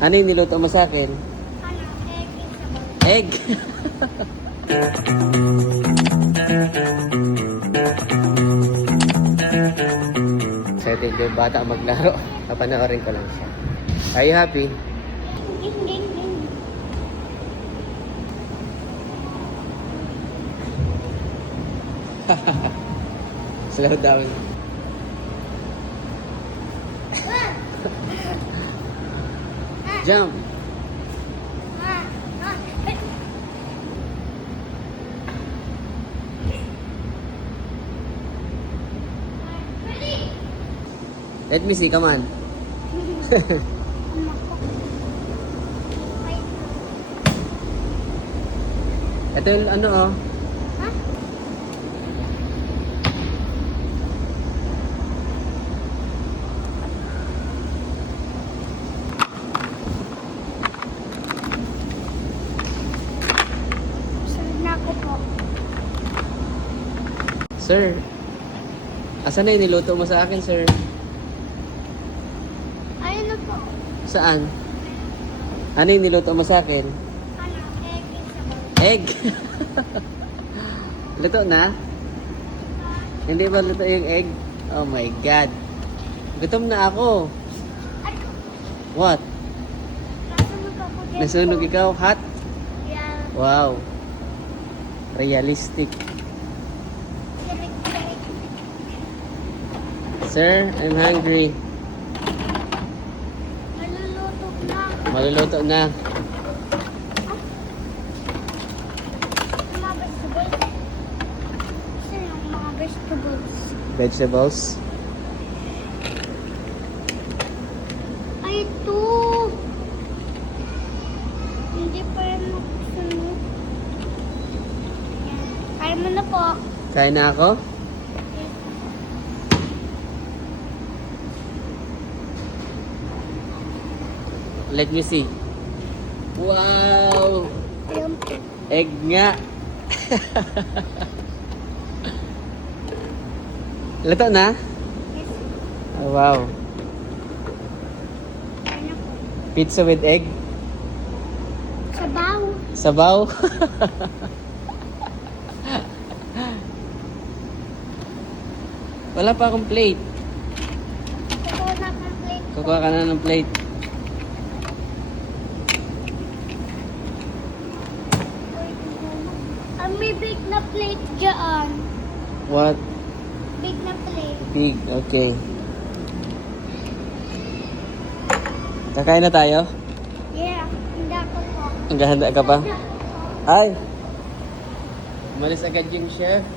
Ano yung niluto mo sa akin? Ano, egg. Egg! Excited yung bata maglaro. Papanoorin ko lang siya. Are you happy? Ging, ging, ging. Slow down. Jump! Ah, ah, eh. Ready? Let me see, come on. Ito yung ano oh. Ha? Sunod na ako po. Sir, asan na yung niluto mo sa akin, sir? Ayun na po. Saan? Ano yung niluto mo sa akin? Ano, egg. Egg! Luto na? Hindi ba luto yung egg? Oh my God. Gutom na ako. Ay, What? nasunog ako dito. Nasunog ikaw? Hot? Yeah. Wow. Realistic. Sirik, sirik. Sir, I'm hungry. Maluluto na. Maluluto na. Mga vegetables. Gusto yung mga vegetables. Vegetables. Ay, ito. Hindi pa yan nakasunod. Yan. Kaya mo na po. Kain na ako? Let me see. Wow! Ayan po. Egg nga. Luto na? Yes. Oh, wow. Kaya na po. Pizza with egg? Sabaw. Sabaw? Wala pa akong plate. Kukuha na ng plate. Kukuha ka na ng plate. May big na plate dyan. What? Big na plate. Pig. Okay. Kakain na tayo? Yeah. Hindi ako po. Handa ka pa? Ay! Umalis agad yung chef.